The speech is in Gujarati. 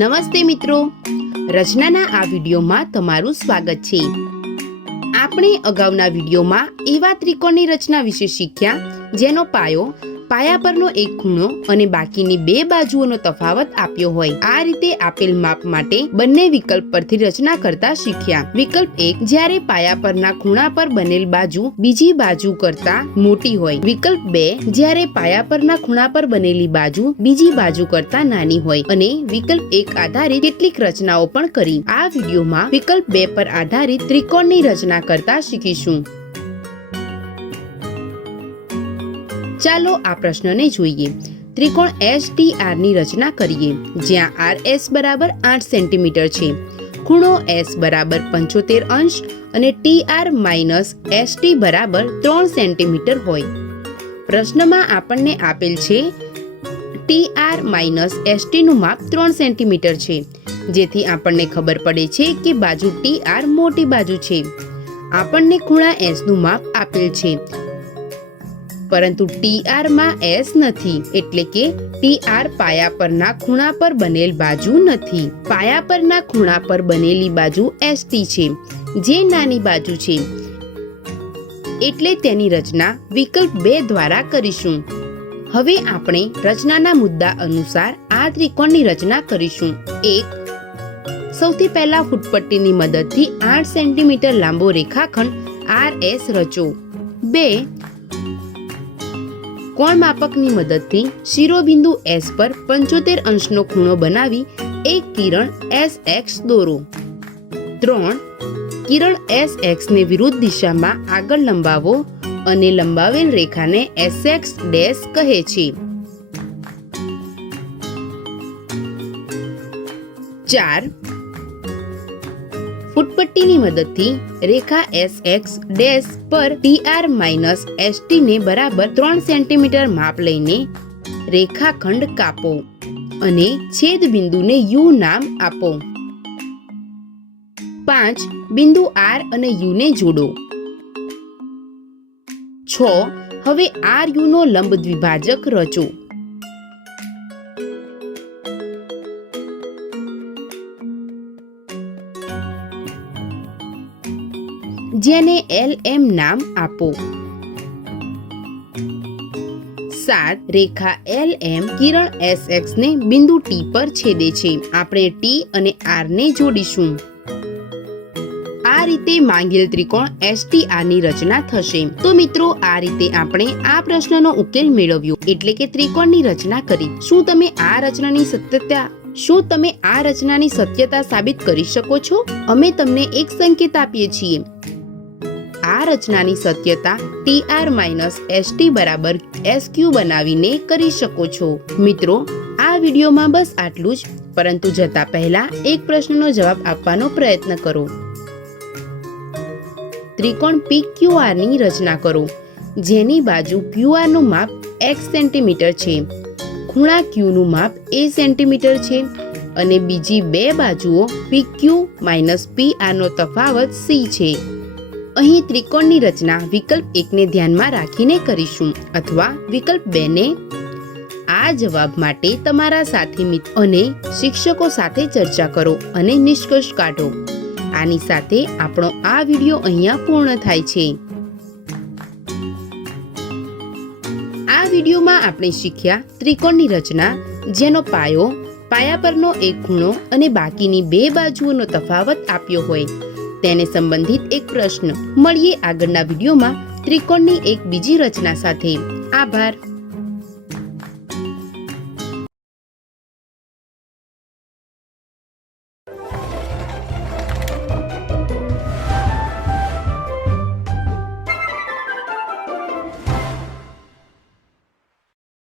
નમસ્તે મિત્રો, રચનાના આ વિડીયોમાં તમારું સ્વાગત છે। આપણે અગાઉના વિડીયોમાં એવા ત્રિકોણની રચના વિશે શીખ્યા જેનો પાયો પાયા પરનો એક ખૂણો અને બાકીની બે બાજુઓનો તફાવત આપ્યો હોય। આ રીતે આપેલ માપ માટે બંને વિકલ્પ પરથી રચના કરતા શીખ્યા। વિકલ્પ 1, જ્યારે પાયા પરના ખૂણા પર બનેલ બાજુ બીજી બાજુ કરતા મોટી હોય। વિકલ્પ 2, જ્યારે પાયા પરના ખૂણા પર બનેલી બાજુ બીજી બાજુ કરતા નાની હોય। અને વિકલ્પ 1 આધારિત કેટલીક રચનાઓ પણ કરી। આ વિડીયોમાં વિકલ્પ 2 પર આધારિત ત્રિકોણની રચના કરતા શીખીશું। ચાલો આ પ્રશ્નને જોઈએ। ત્રિકોણ STR ની રચના કરીએ, જ્યાં RS બરાબર 8 સેન્ટીમીટર છે, ખૂણો S બરાબર 75 અંશ અને TR માઇનસ ST બરાબર 3 સેન્ટીમીટર હોય। પ્રશ્નમાં આપણને આપેલ છે TR માઇનસ ST નું માપ 3 સેન્ટીમીટર છે, જેથી આપણને ખબર પડે છે કે બાજુ TR મોટી બાજુ છે। આપણને ખૂણા S નું માપ આપેલ છે, પરંતુ TR માં S નથી, એટલે કે TR પાયા પરના ખૂણા પર બનેલ બાજુ નથી। પાયા પરના ખૂણા પર બનેલી બાજુ ST છે, જે નાની બાજુ છે, એટલે તેની રચના વિકલ્પ 2 દ્વારા કરીશું। હવે આપણે રચનાના મુદ્દા અનુસાર આ ત્રિકોણની રચના કરીશું। 1. સૌથી પહેલા ફૂટપટ્ટીની મદદથી 8 સેન્ટીમીટર લાંબો રેખાખંડ RS રચો। 2. કોણ માપકની મદદથી શિરોબિંદુ S પર 75 અંશનો ખૂણો બનાવી એક કિરણ SX દોરો। 3. કિરણ SX ને વિરુદ્ધ દિશામાં આગળ લંબાવો અને લંબાવેલ રેખાને SX ડેશ કહે છે। 4. ફૂટપટ્ટીની મદદથી રેખા SX ડેશ પર TR માઇનસ ST ને બરાબર 3 સેન્ટીમીટર માપ લઈને રેખાખંડ કાપો અને છેદ બિંદુને U નામ આપો। 5. બિંદુ R અને U ને જોડો। 6. હવે RU નો લંબ દ્વિભાજક રચો। જેને LM નામ આપો। 7. રેખા LM કિરણ SX ને બિંદુ T પર છેદે છે। આપણે T અને R ને જોડીશું। આ રીતે માંગેલ ત્રિકોણ STR ની રચના થશે। તો મિત્રો, આ રીતે આપણે આ પ્રશ્નનો ઉકેલ મેળવ્યો, એટલે કે ત્રિકોણની રચના કરી। શું તમે આ રચનાની સત્યતા સાબિત કરી શકો છો? અમે તમને એક સંકેત આપીએ છીએ। આ રચનાની સત્યતા TR માઇનસ ST બરાબર SQ બનાવીને કરી શકો છો। મિત્રો, આ વિડીયોમાં બસ આટલું જ, પરંતુ જતા પહેલા એક પ્રશ્નનો જવાબ આપવાનો પ્રયત્ન કરો। ત્રિકોણ PQR ની રચના કરો, જેની બાજુ QR નું માપ X સેન્ટીમીટર છે, ખૂણા Q નું માપ A સેન્ટીમીટર છે અને બીજી બે બાજુઓ PQ માઇનસ PR નો તફાવત C છે। અહીં ત્રિકોણની રચના વિકલ્પ 1 ને ધ્યાનમાં રાખીને કરીશું, અથવા વિકલ્પ 2 ને। આ જવાબ માટે તમારા સાથી મિત્રો અને શિક્ષકો સાથે ચર્ચા કરો અને નિષ્કર્ષ કાઢો। આની સાથે આપણો આ વિડીયો અહીંયા પૂર્ણ થાય છે। આ વિડીયોમાં આપણે શીખ્યા ત્રિકોણની રચના, જેનો પાયા પરનો એક ખૂણો અને બાકીની બે બાજુઓનો તફાવત આપ્યો હોય, તેને સંબંધિત એક પ્રશ્ન। મળીએ આગળના વિડીયોમાં ત્રિકોણની એક બીજી રચના સાથે। આભાર।